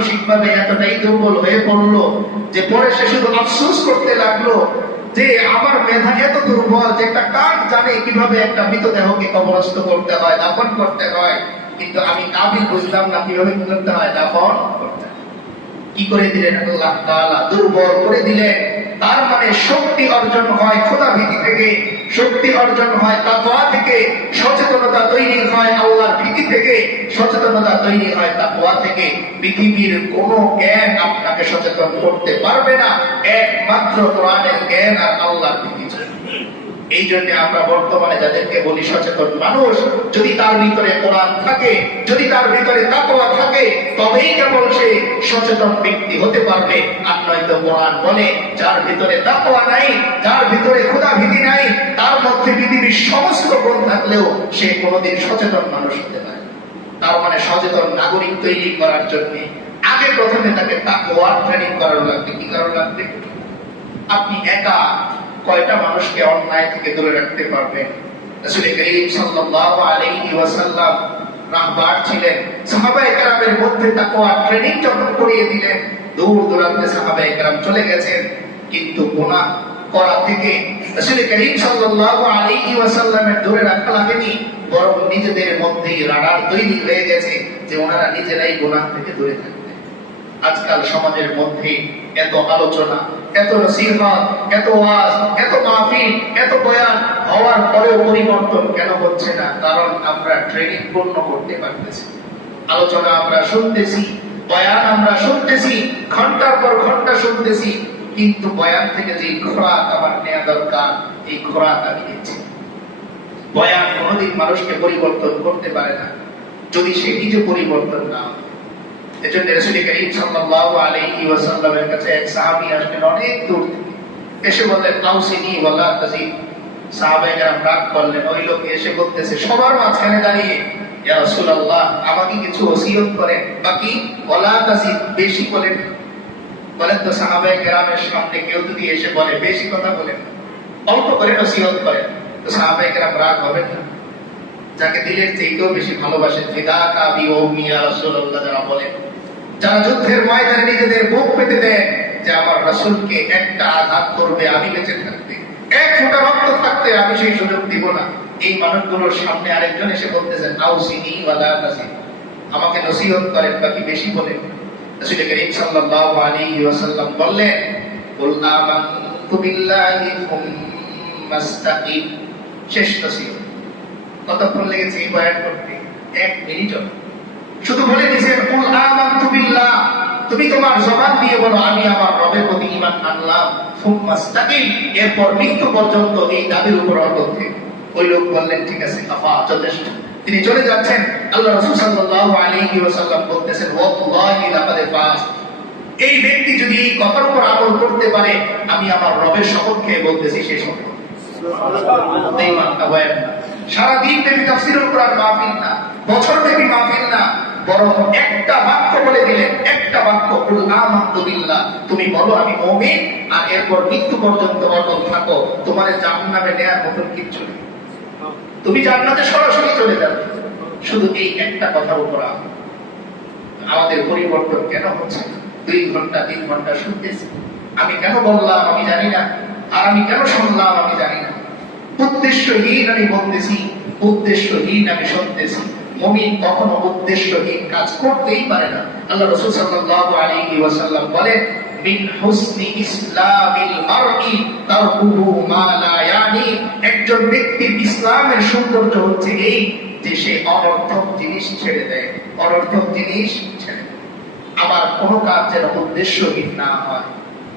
মানসিকভাবে এতটাই দুর্বল হয়ে পড়লো যে পরে সে শুধু আফসোস করতে লাগলো যে আমার মেধা এত দুর্বল যে একটা কাক জানে কিভাবে একটা মৃতদেহকে কবরস্থ করতে হয়, দাফন করতে হয়, কিন্তু আমি কাবিল বুঝলাম না কিভাবে কি করতে হয়, দাফন করতে হয়। কি করে দিলেন আল্লাহ তাআলা? দুর্বল করে দিলেন। তার মানে শক্তি অর্জন হয় খোদা ভীতি থেকে, শক্তি অর্জন হয় তাকওয়া থেকে, সচেতনতা তৈরি হয় আল্লাহর ভীতি থেকে, সচেতনতা তৈরি হয় তাকওয়া থেকে। পৃথিবীর কোনো জ্ঞান আপনাকে সচেতন করতে পারবে না, একমাত্র কোরআনের জ্ঞান আর আল্লাহর ভীতি। এই জন্য আমরা বর্তমানে যাদেরকে বলি সচেতন মানুষ, যদি তার ভিতরে কোরআন থাকে, যদি তার ভিতরে তাকওয়া থাকে, তবেই কেবল সে সচেতন ব্যক্তি হতে পারবে। আর নয়তো কোরআন বলে যার ভিতরে তাকওয়া নাই, যার ভিতরে খোদা ভীতি নাই, তার মধ্যে পৃথিবীর সমস্ত গুণ থাকলেও সে কোনোদিন সচেতন মানুষ হতে পারে। তার মানে সচেতন নাগরিক তৈরি করার জন্য আগে প্রথমে তাকে তাকওয়ার ট্রেনিং করানো লাগবে। কি করানো লাগবে? আপনি একা কয়টা মানুষকে অন্যায় থেকে দূরে রাখতে পারবেন? রাসূল করিম সাল্লাল্লাহু আলাইহি ওয়াসাল্লাম রাহবার ছিলেন, সাহাবায়ে কেরামের মধ্যে তাকওয়ার ট্রেনিং যখন করিয়ে দিলেন, দূর দূরান্তে সাহাবায়ে কেরাম চলে গেছেন, কিন্তু গুনাহ করা থেকে রাসূল করিম সাল্লাল্লাহু আলাইহি ওয়াসাল্লামের দূরে রাখা লাগেনি, বরং নিজেদের মধ্যেই রাডার তৈরি হয়ে গেছে যে ওনারা নিজেরাই গুনাহ থেকে দূরে থাকবে। আজকাল সমাজের মধ্যে এত আলোচনা, এত নসিহত, এত ওয়াজ, এত মাহফিল, এত বয়ান হওয়ার পরেও পরিবর্তন কেন হচ্ছে না? কারণ আমরা ট্রেনিং পূর্ণ করতে পারতেছি। আলোচনা আমরা শুনতেছি, বয়ান আমরা শুনতেছি, ঘন্টার পর ঘন্টা শুনতেছি, কিন্তু বয়ান থেকে যে খোরাক আমার নেওয়া দরকার, এই খোরাক আমি নিচ্ছি। বয়ান কোনোদিন মানুষকে পরিবর্তন করতে পারে না যদি সে নিজে পরিবর্তন না হয়। এজন্য রাসূল করিম সাল্লাল্লাহু আলাইহি ওয়াসাল্লামের কাছে এক সাহাবী আসলেন অনেক দূর থেকে, এসে বললেন আউসিনি ওয়ালা তাজিদ। সাহাবায়ে কেরাম রাগ করলেন, ওই লোক এসে বলতেছে সবার মাঝখানে দাঁড়িয়ে, ইয়া রাসূলুল্লাহ আমাকে কিছু ওসিয়ত করেন, বাকি ওয়ালা তাজিদ বেশি বলেন। বলেন তো সাহাবায়ে কেরামের সামনে কেউ যদি এসে বলে বেশি কথা বলেন, অল্প করে ওসিয়ত করেন, তো সাহাবায়ে কেরাম রাগ হবেন না? যাকে দিলের থেকেও বেশি ভালোবাসেন, ফিদাকা বি উম্মি ইয়া রাসূলুল্লাহ যারা বলেন, যারা যুদ্ধের ময়দানে নিজেদের বুক পেতে দেন যে আমার রাসূলকে একটা আঘাত করবে আমি বেঁচে থাকতে, এক ফোঁটা রক্ত থাকতে আমি সেই সুযোগ দিব না, এই মানুষগুলোর সামনে আরেকজন এসে বলতেছেন আউসিনি ওয়ালা তাজিদ, আমাকে নসিহত করেন বাকি বেশি বলেন। রাসূল করিম সাল্লাল্লাহু আলাইহি ওয়াসাল্লাম বললেন কুল আমানতু বিল্লাহি সুম্মা ইসতাকিম। শেষ নসিহত। কতক্ষণ লেগেছে এই বয়ান করতে? 1 মিনিটও। শুধু বলে দিয়েছেন কুল আমানতু বিল্লাহ, তুমি তোমার জবান দিয়ে বলো আমি আমার রবের প্রতি ঈমান আনলাম, সুম্মা ইসতাকিম, এরপর মৃত্যু পর্যন্ত এই দাবির উপর অটল থেকো। ওই লোক বললেন ঠিক আছে কাফা, যথেষ্ট। তিনি চলে যাচ্ছেন। আল্লাহ রাসূল সাল্লাল্লাহু আলাইহি ওয়াসাল্লাম বলতেছেন ওয়াল্লাহি লাকাদ ফাজ। এই ব্যক্তি যদি এই কথার উপর আমল করতে পারে, আমি আমার রবের শপথ খেয়ে বলতেছি সেই শপথ। সারাদিন ব্যাপী তাফসীরুল কোরআন মাহফিল না, বছর ব্যাপী মাহফিল না, বরং একটা বাক্য বলে দিলেন, একটা বাক্য কুল আমানতু বিল্লাহ, তুমি বলো আমি মুমিন, আর এরপর মৃত্যু পর্যন্ত অটল থাকো, তোমার জাহান্নামে নেয়ার মতন কিচ্ছু নেই, তুমি জান্নাতে সরাসরি চলে যাবে। শুধু এই একটা কথার উপর আমাদের পরিবর্তন কেন হচ্ছে? 2 ঘন্টা 3 ঘন্টা শুনতেছি, আমি কেন বললাম আমি জানি না, আর আমি কেন শুনলাম আমি জানি না। উদ্দেশ্যহীন আমি বলতেছি, উদ্দেশ্যহীন আমি শুনতেছি। মুমিন কখনো উদ্দেশ্যহীন কাজ করতেই পারে না। আল্লাহ রাসূল সাল্লাল্লাহু আলাইহি ওয়াসাল্লাম বলেন মিন হুসনি ইসলামিল মারই তারকুহু মা লা ইয়ানি। একজন ব্যক্তির ইসলামের সৌন্দর্য হচ্ছে এই যে সে অনর্থক জিনিস ছেড়ে দেয়, অনর্থক জিনিস ছেড়ে দেয়। আমার কোনো কাজ যেন উদ্দেশ্যহীন না হয়,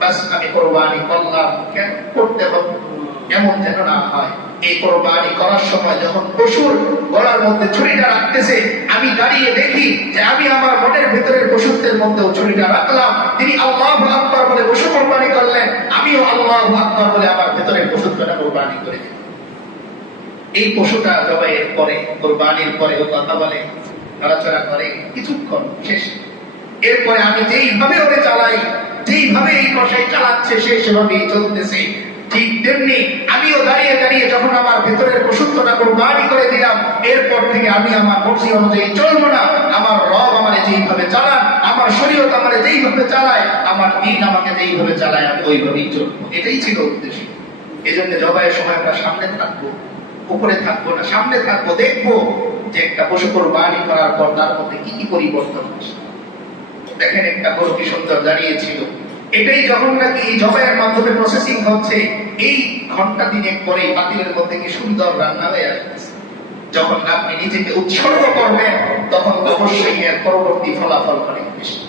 বাস আমি কোরবানি করলাম কেন করতে হবে এমন যেন না হয়। এই কোরবানি করার সময় যখন পশুর গলার মধ্যে ছুরিটা রাখতেছে, আমি দাঁড়িয়ে দেখি যে আমি আমার মনের ভিতরের পশুত্বের মধ্যেও ছুরিটা রাখলাম। তিনি আল্লাহু আকবার বলে পশু কোরবানি করলেন, আমিও আল্লাহু আকবার বলে আমার ভিতরের পশুত্বটা কোরবানি করে দিই। এই পশুটা জবাইয়ের পরে, কোরবানির পরে ও কথা বলে, নড়াচড়া করে কিছুক্ষণ, শেষ। এরপরে আমি যেইভাবে ওরে চালাই, যেইভাবে এই কষাই চালাচ্ছে সে সেভাবেই চলতেছে। ঠিক তেমনি আমিও দাঁড়িয়ে দাঁড়িয়ে যখন আমার ভেতরের পশুত্বটা কোরবানি করে দিলাম, এরপর থেকে আমি আমার মর্জি অনুযায়ী চলবো না। আমার রব আমারে যেইভাবে চালান, আমার শরীয়ত আমারে যেইভাবে চালায়, আমার দিন আমাকে যেইভাবে চালায়, আমি ওইভাবেই চলবো। এটাই ছিল উদ্দেশ্য। এই জন্য জবাইয়ের সময় আমরা সামনে থাকবো, উপরে থাকবো না, সামনে থাকবো, দেখবো যে একটা পশু কোরবানি করার পর তার মধ্যে কি কি পরিবর্তন আসে। দেখেন একটা গরু কি সুন্দর দাঁড়িয়েছিল, এটাই যখন নাকি জবাইয়ের মাধ্যমে প্রসেসিং হচ্ছে, এই ঘন্টা দিনের পরে পাতিলের মধ্যে কি সুন্দর রান্না হয়ে আসছে। যখন আপনি নিজেকে উৎসর্গ করবেন, তখন অবশ্যই এর পরবর্তী ফলাফল অনেক বেশি।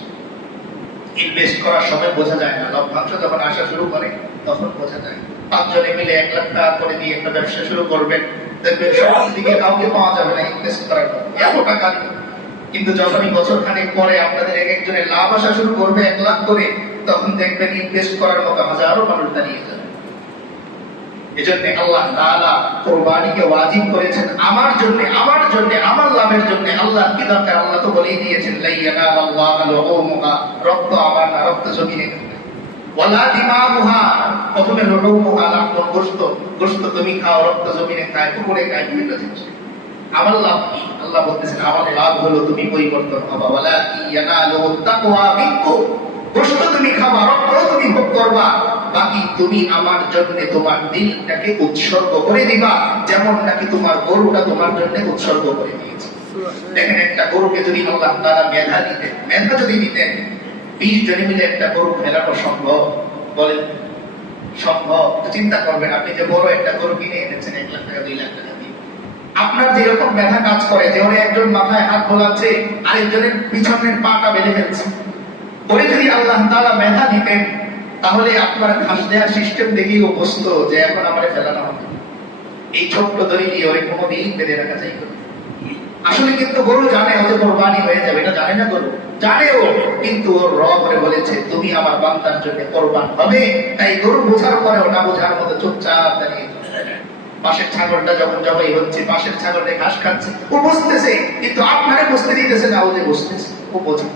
ইনভেস্ট করার সময় বোঝা যায় না, লভ্যাংশ যখন আসা শুরু করে তখন বোঝা যায়। 5 জনে মিলে 1 লাখ টাকা করে দিয়ে একটা ব্যবসা শুরু করবেন, দেখবেন সব দিকে কাউকে পাওয়া যাবে না ইনভেস্ট করার মতো, এত টাকা নেই। কিন্তু যখনই বছর খানেক পরে আপনাদের এক একজনের লাভ আসা শুরু করবে 1 লাখ করে, তখন দেখবেন ইনভেস্ট করার মতো হাজারো মানুষ দাঁড়িয়ে যাবে। এজন্য আল্লাহ তাআলা কুরবানিকে ওয়াজিব করেছেন আমার জন্য, আমার জন্য, আমার লাভের জন্য। আল্লাহ কি দরকার? আল্লাহ তো বলেই দিয়েছেন, লা ইয়ানালাল্লাহু লুহুমুহা, রক্ত আমার না, রক্ত জমিনে ওয়ালা দিমাউহা, প্রথমে লুহুমুহা, লাহমুল গোশত, গোশত তুমি খাও, রক্ত জমিনে খায়, পুকুরে খায়, বিভিন্ন জিনিস। আমার লাভ কি? আল্লাহ বলতেছেন আমার লাভ হলো তুমি পরিবর্তন হবা। ওয়ালা ইয়ানালুহু তাকওয়া মিনকুম, গোশত তুমি খাবা, রক্ত তুমি ভোগ করবা, বাকি তুমি আমার জন্য তোমার দিলটাকে উৎসর্গ করে দিবা, যেমন নাকি তোমার গরুটা তোমার জন্য উৎসর্গ করে দিয়েছে। দেখেন একটা গরুকে যদি আল্লাহ তাআলা মেধা দিতেন, মেধা যদি দিতেন, 20 জনে মিলে একটা গরু ফেলানো সম্ভব? বলেন সম্ভব? চিন্তা করবেন, আপনি যে বড় একটা গরু কিনে এনেছেন 1 লাখ টাকা 2 লাখ টাকা দিয়ে, আপনার যেরকম মেধা কাজ করে, যে ওরে একজন মাথায় হাত বোলাচ্ছে, আরেকজনের পিছনের পাটা বেঁধে ফেলছে, ওরে যদি আল্লাহ তাআলা মেধা দিতেন, তাহলে আপনার ঘাস দেওয়ার সিস্টেম দেখেই ও বুঝতো যে এখন আমার ফেলানো হবে। এই ছোট্ট দড়ি দিয়ে ওরে কোনোদিন বেঁধে রাখা যায় না। আসলে কিন্তু গরু জানে ও যে কোরবানি হয়ে যাবে, এটা জানে না গরু, জানে ও, কিন্তু ওর রব ওরে বলেছে তুমি আমার বান্দার জন্য কোরবান হবে। তাই গরু বোঝার পরে ওটা বোঝার মতো চুপচাপ দাঁড়িয়ে। পাশের ছাগলটা যখন জবাই হচ্ছে, পাশের ছাগলটা ঘাস খাচ্ছে, ও বুঝতেছে, কিন্তু আপনারে বুঝতে দিতেছে না, ও যে বুঝতেছে, ও বোঝে।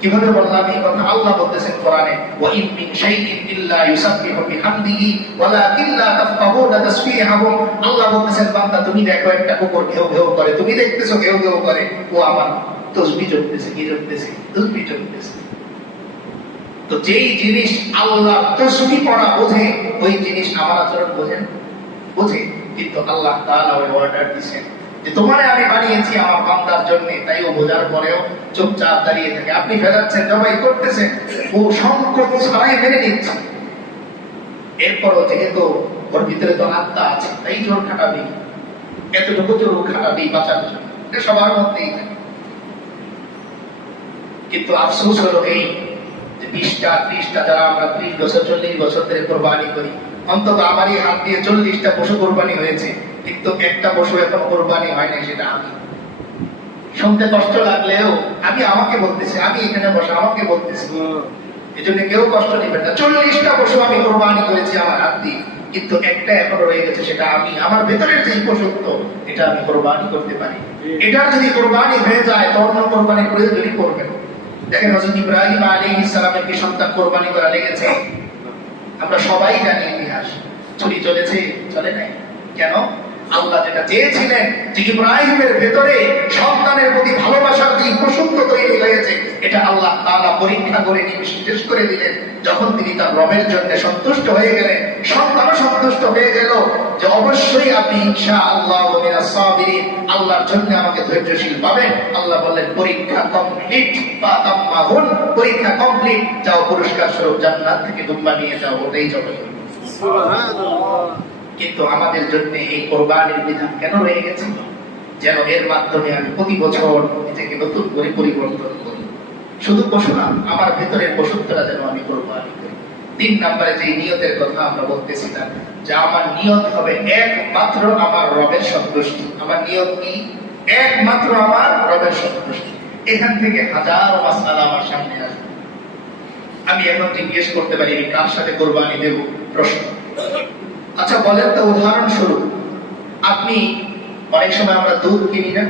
কিভাবে বললাম এই কথা? আল্লাহ বলতেছেন কোরআনে, ওয়া ইন মিন শাইইন ইল্লা ইউসাব্বিহু বিহামদিহি ওয়ালাকিন লা তাফকাহুনা তাসবিহাহুম। আল্লাহ বলতেছেন বান্দা তুমি দেখো একটা কুকুর ঘেউ ঘেউ করে, তুমি দেখতেছো ঘেউ ঘেউ করে, ও আমার তাসবিহ জপতেছে, কি জপতেছে? তাসবিহ জপতেছে। তো যেই জিনিস আল্লাহ তাসবিহ পড়া বোঝে, ওই জিনিস আমার আচরণ বোঝেন, বোঝে। কিন্তু আল্লাহ তাআলা ওই অর্ডার দিয়েছেন যে তোমারে আমি বানিয়েছি আমার বান্দার জন্য, তাই ও বোঝার পরেও চুপচাপ দাঁড়িয়ে থাকে। আপনি ফেরাচ্ছেন, জবাই করতেছেন, ও সংকোচ ছাড়াই মেনে নিচ্ছে। এরপরও যেহেতু ওর ভিতরে তো আত্মা আছে, তাই জোর খাটাবি, এতটুকু জোর খাটাবি বাঁচার জন্য, এটা সবার মধ্যেই থাকে। কিন্তু আফসোস হলো এই যে 20টা 30টা যারা আমরা 30 বছর 40 বছর ধরে কোরবানি করি, অন্তত আমারই হাত দিয়ে 40টা পশু কোরবানি হয়েছে, কিন্তু একটা পশু এখন কোরবানি হয় না, সেটা আমি। শুনতে কষ্ট লাগলেও আমি আমাকে বলতেছি, আমি এখানে বসে আমাকে বলতেছি, এই জন্য কেউ কষ্ট নেবেন না। 40টা পশু আমি কোরবানি করেছি আমার হাত দিয়ে, কিন্তু একটা এখনো রয়ে গেছে, সেটা আমি। আমার ভেতরের যে পশুত্ব, এটা আমি কোরবানি করতে পারি। এটা যদি কোরবানি হয়ে যায়, তো অন্য কোরবানির প্রয়োজনই পড়বে না। দেখেন হযরত ইব্রাহিম আলাইহিস সালামের কি সন্তান কোরবানি করা লেগেছে? আমরা সবাই জানি ইতিহাস, ছুরি চলেছে, চলে নাই কেন? আল্লাহ যেটা চেয়েছিলেন যে ইব্রাহিমের ভেতরে সন্তানের প্রতি ভালোবাসার যে পশুত্ব তৈরি হয়েছে, এটা আল্লাহ তাআলা পরীক্ষা করে নির্দেশ করে দিলেন। যখন তিনি তার রবের জন্য সন্তুষ্ট হয়ে গেলেন, সন্তানও সন্তুষ্ট হয়ে গেল যে অবশ্যই আপনি ইনশাআল্লাহ ওয়া মিনাস সাবিরিন, আল্লাহর জন্য আমাকে ধৈর্যশীল পাবেন। আল্লাহ বললেন পরীক্ষা কমপ্লিট, ফাতাম্মাহুন, পরীক্ষা কমপ্লিট, যাও পুরস্কার স্বরূপ জান্নাত থেকে দুম্বা নিয়ে যাও, ওটাই জবাই। সুবহানাল্লাহ। কিন্তু আমাদের জন্য এই কোরবানির বিধান কেন রয়ে গেছে? যেন এর মাধ্যমে আমি প্রতি বছর নিজেকে নতুন করে পরিবর্তন করি। শুধু পশু না, আমার ভেতরের পশুত্বটা যেন আমি কোরবানি করি। 3 নম্বরে যে নিয়তের কথা আমরা বলতেছিলাম, যে আমার নিয়ত হবে একমাত্র আমার রবের সন্তুষ্টি। আমার নিয়ত কি? একমাত্র আমার রবের সন্তুষ্টি। এখান থেকে হাজারো মাসআলা আমার সামনে আসবে। আমি এখন জিজ্ঞেস করতে পারি আমি কার সাথে কোরবানি দেব? প্রশ্ন। আচ্ছা বলেন তো, উদাহরণস্বরূপ আপনি অনেক সময় আমরা দুধ কিনি না,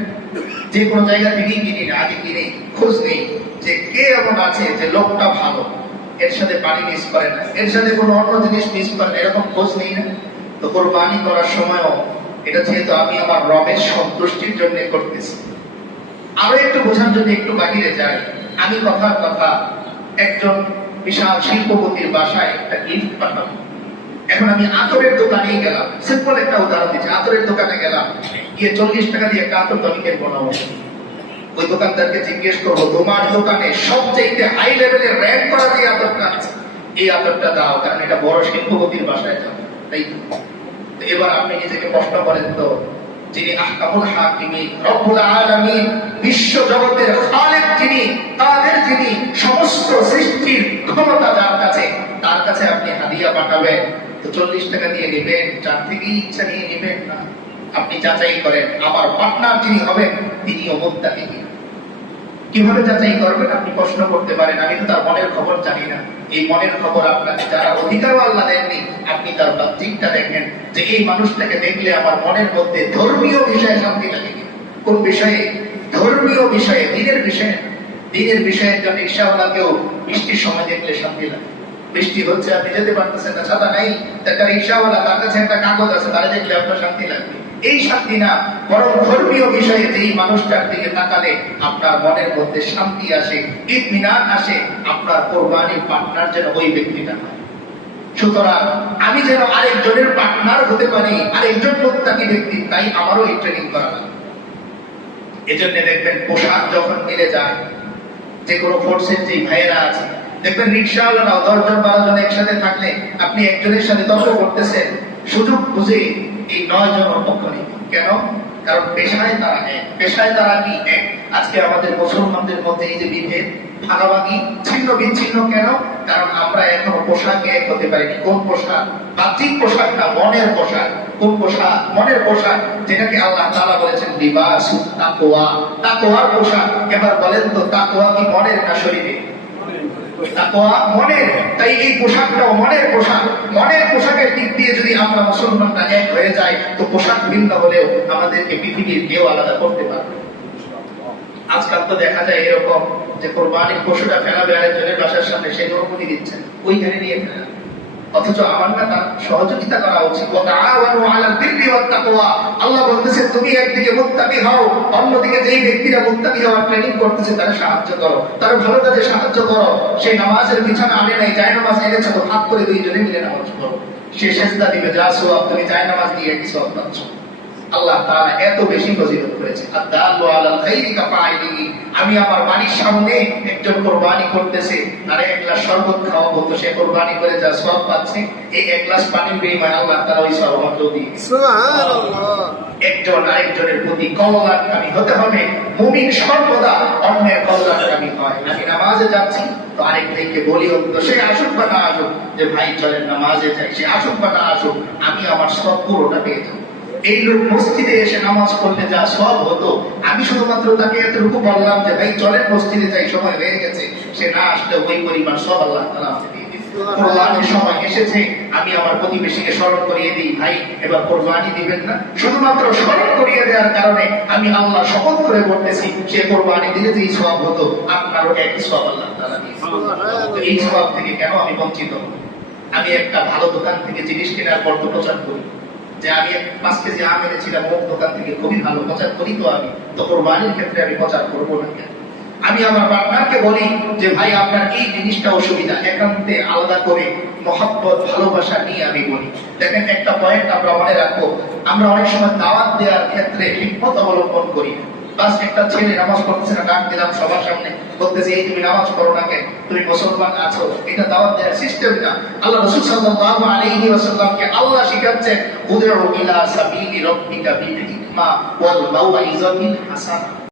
যে কোনো জায়গা থেকেই কিনি না, আগে কিনে খোঁজ নেই যে কে এমন আছে যে লোকটা ভালো, এর সাথে পানি মিক্স করে না, এর সাথে কোনো অন্য জিনিস মিক্স করে না, এরকম খোঁজ নেই না। তো কোরবানি করার সময়ও এটা যেহেতু আমি আমার রবের সন্তুষ্টির জন্য করতেছি। আরো একটু বোঝার জন্য একটু বাহিরে যাই। আমি কথার কথা একজন বিশাল শিল্পপতির বাসায় একটা গিফট পাঠাবো। এখন আমি আতরের দোকানেই গেলাম, সিম্পল একটা উদাহরণ দিচ্ছি, আতরের দোকানে গেলাম, গিয়ে 40 টাকা দিয়ে একটা আতর টনিকের বানাবো। ওই দোকানদারকে জিজ্ঞেস করবো, তোমার দোকানে সবচেয়ে হাই লেভেলের র‍্যাঙ্ক করা যে আতরটা আছে, এই আতরটা দাও, কারণ এটা বড় শিল্পপতির বাসায় যাবে। তাই এবার আপনি নিজেকে প্রশ্ন করেন তো, যিনি আহকামুল হাকিমিন, রব্বুল আলামিন, বিশ্ব জগতের খালেক যিনি, তাদের যিনি, সমস্ত সৃষ্টির ক্ষমতা যার কাছে, তার কাছে আপনি হাদিয়া পাঠাবেন, তো 40 টাকা দিয়ে নেবেন, যার থেকে ইচ্ছা নিয়ে নেবেন না। আপনি যাচাই করেন আমার পার্টনার যিনি হবেন তিনিও মুত্তাকি কিনা। কিভাবে যাচাই করবেন? আপনি প্রশ্ন করতে পারেন, আমি তো তার মনের খবর জানি না। এই মনের খবর আপনাকে যারা অধিকার আল্লাহ দেননি, আপনি তার বাহ্যিকটা দেখেন যে এই মানুষটাকে দেখলে আমার মনের মধ্যে ধর্মীয় বিষয়ে শান্তি লাগে কিনা। কোন বিষয়ে? ধর্মীয় বিষয়ে, দিনের বিষয়ে। দিনের বিষয়ের জন্য রিকশাওয়ালাকেও বৃষ্টির সময় দেখলে শান্তি লাগে। বৃষ্টি হচ্ছে, আপনি যেতে পারতেছেন না, ছাতা নাই, একটা রিকশাওয়ালা, তার কাছে একটা কাগজ আছে, তারা দেখলে আপনার শান্তি লাগবে। এই শান্তি না, বরং ধর্মীয় বিষয়ে যেই মানুষটার দিকে তাকালে আপনার মনের মধ্যে শান্তি আসে, ইতমিনান আসে, আপনার কোরবানির পার্টনার যেন ওই ব্যক্তিটা হয়। সুতরাং আমি যেন আরেকজনের পার্টনার হতে পারি, আরেকজন মুত্তাকি ব্যক্তি, তাই আমারও এই ট্রেনিং করা লাগে। এজন্য দেখবেন পোশাক যখন মিলে যায়, যে কোনো ফোর্সের যে ভাইয়েরা আছে, দেখবেন রিকশাওয়ালারাও 10 জন 12 জন একসাথে থাকলে আপনি একজনের সাথে তর্ক করতেছেন, সুযোগ বুঝে এই 9 জন পক্ষ নেবে। কেন? কারণ পেশায় তারা এক। পেশায় তারা কি এক? আজকে আমাদের মুসলমানদের মধ্যে এই যে বিভেদ, ভাগাভাগি, ছিন্ন বিচ্ছিন্ন কেন? কারণ আমরা এখনো পোশাকে এক হতে পারিনি। কোন পোশাক? বাহ্যিক পোশাক না, মনের পোশাক। কোন পোশাক? মনের পোশাক, যেটাকে আল্লাহ তাআলা বলেছেন লিবাসুত তাকওয়া, তাকওয়ার পোশাক। এবার বলেন তো, তাকওয়া কি মনের না শরীরে? তাকওয়া মনের। তাই এই পোশাকটাও মনের পোশাক। মনের পোশাকের দিক দিয়ে যদি আমরা মুসলমানরা এক হয়ে যাই, তো পোশাক ভিন্ন হলেও আমাদেরকে পৃথিবীর কেউ আলাদা করতে পারবে। আজকাল তো দেখা যায় এরকম যে কোরবানির পশুটা ফেলাবে আরেকজনের বাসার সামনে, সে অনুমতি দিচ্ছেন ওইখানে নিয়ে ফেলা, অথচ আমার না তার সহযোগিতা করা উচিত। আল্লাহ বলতেছে তুমি একদিকে মুত্তাকি হও, অন্যদিকে যেই ব্যক্তিরা মুত্তাকি হওয়ার ট্রেনিং করতেছে তারা সাহায্য করো, তার ভালো কাজে সাহায্য করো। সে নামাজের বিছানা আনে নাই, যায় নামাজ এনেছে, তো হাত করে দুইজনে মিলে নামাজ পড়ো। সে সেজদা দিবে, যা সওয়াব, তুমি যায় নামাজ দিয়ে কি সওয়াব পাচ্ছ। আল্লাহ তাআলা এত বেশি ফজিলত করেছে। আদ-দাল্লু আলাল খাইরি কাফাইলিহি। আমি আমার বাড়ির সামনে একজন কুরবানি করতেছে, আরে এক গ্লাস শরবত খাওয়াবো, তো সে কুরবানি করে যা সওয়াব পাচ্ছে, এই এক গ্লাস পানির বিনিময়ে আল্লাহ তাআলা ওই সওয়াব আমাকে দিয়ে। সুবহানাল্লাহ। একজন আরেকজনের প্রতি কল্যাণকামী হতে হবে। মুমিন সর্বদা অন্যের কল্যাণকামী হয়। আমি নামাজে যাচ্ছি, তো আরেক ভাইকে বলি, তো সে আসুক বা না আসুক, যে ভাই চলেন নামাজে যাই, সে আসুক বা না আসুক, আমি আমার সব পুরোটা পেয়ে যাবো। এই লোক মসজিদে এসে নামাজ পড়লে যা সব হতো, আমি শুধুমাত্র তাকে এতটুকু বললাম যে ভাই চলেন মসজিদে যাই, সময় হয়ে গেছে, সে না আসলে ওই পরিমাণ সব আল্লাহ তাআলা আমাকে দিয়ে দিবেন। কোরবানির সময় এসেছে, আমি আমার প্রতিবেশীকে স্মরণ করিয়ে দিই, ভাই এবার কোরবানি দিবেন না, শুধুমাত্র স্মরণ করিয়ে দেওয়ার কারণে আমি আল্লাহ শপথ করে বলতেছি, সে কোরবানি দিলে যেই সওয়াব হতো, আপনারও একই সওয়াব আল্লাহ তাআলা দিয়েছেন। তো এই সওয়াব থেকে কেন আমি বঞ্চিত হব? আমি একটা ভালো দোকান থেকে জিনিস কেনার পর তো প্রচার করি যে আমি 5 কেজি আম এনেছিলাম অমুক দোকান থেকে, খুবই ভালো, প্রচার করি। তো আমি তো কোরবানির ক্ষেত্রে আমি প্রচার করবো না কেন? আমি আমার পার্টনারকে বলি যে ভাই আপনার এই জিনিসটা অসুবিধা, একান্তে আলাদা করে মহব্বত ভালোবাসা নিয়ে আমি বলি। দেখেন একটা পয়েন্ট আমরা মনে রাখবো, আমরা অনেক সময় দাওয়াত দেওয়ার ক্ষেত্রে হিকমত অবলম্বন করি। বাস একটা ছেলে নামাজ পড়তেছে না, ডাক দিলাম সবার সামনে, বলতেছে এই তুমি নামাজ পড়ো না কেন, তুমি মুসলমান আছো, এটা দাওয়াত দেওয়ার সিস্টেম না। আল্লাহ রাসূল সাল্লাল্লাহু আলাইহি ওয়াসাল্লামকে আল্লাহ শিখাচ্ছেন উদউ ইলা সাবিলি রাব্বিকা বিল হিকমা ওয়াল মাউইযাতিল হাসানাহ।